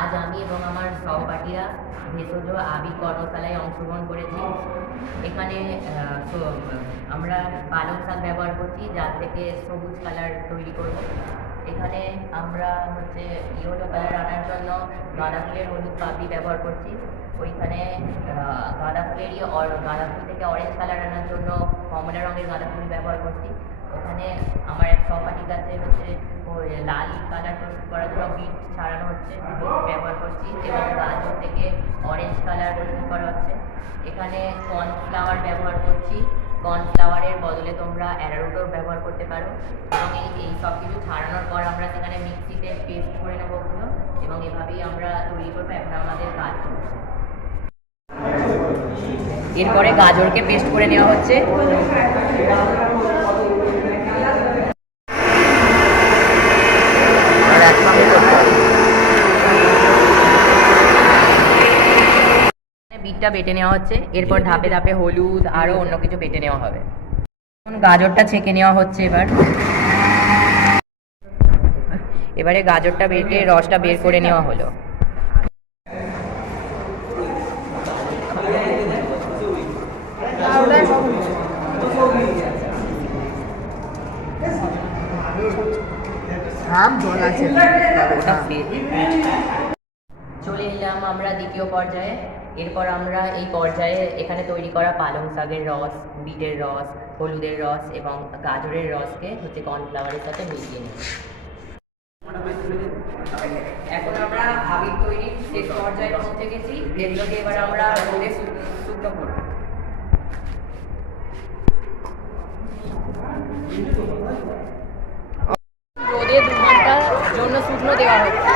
আজ আমি এবং আমার সহপাঠীরা ভেষজ আবির কর্মশালায় অংশগ্রহণ করেছি। এখানে আমরা পালং শাক ব্যবহার করছি, যার থেকে সবুজ কালার তৈরি করব। এখানে আমরা হচ্ছে ইয়েলো কালার আনার জন্য গাঁদা ফুলের হলুদ পাপড়ি ব্যবহার করছি। ওইখানে গাঁদা ফুলেরই গাঁদা ফুল থেকে অরেঞ্জ কালার আনার জন্য কমলা রঙের গাঁদা ফুল ব্যবহার করছি। ওখানে আমার কাছে হচ্ছে, ওই লাল কালার প্রস্তুত করার জন্য বিট ছাড়ানো হচ্ছে, ব্যবহার করছি এবং গাজর থেকে অরেঞ্জ কালার প্রস্তুত করা হচ্ছে। এখানে কর্নফ্লাওয়ার ব্যবহার করছি। কর্নফ্লাওয়ারের বদলে তোমরা অ্যারারুটও ব্যবহার করতে পারো। এবং এই এই সব কিছু ছাড়ানোর পর আমরা সেখানে মিক্সিতে পেস্ট করে নেব ওগুলো এবং এভাবেই আমরা তৈরি করব এখন আমাদের কাজ। চলছে এরপরে গাজরকে পেস্ট করে নেওয়া হচ্ছে আর একসঙ্গে করতে হবে বিটটা বেটে নেওয়া হচ্ছে। এরপর ধাপে ধাপে হলুদ আরও অন্য কিছু বেটে নেওয়া হবে। এখন গাজরটা ছেঁকে নেওয়া হচ্ছে এবার। এবারে গাজরটা বেটে রসটা বের করে নেওয়া হলো। চলে এলাম আমরা দ্বিতীয় পর্যায়ে। এরপর আমরা এই পর্যায়ে এখানে তৈরি করা পালং শাকের রস, বিটের রস, হলুদের রস এবং গাজরের রসকে হচ্ছে কর্নফ্লাওয়ারের সাথে মিশিয়ে নেব। এখন আমরা আবির তৈরির শেষ পর্যায়ে পৌঁছে গেছি। এগুলোকে এবার আমরা রোদে শুকনো করব। রোদে দু ঘণ্টার জন্য শুকনো দেওয়া হচ্ছে।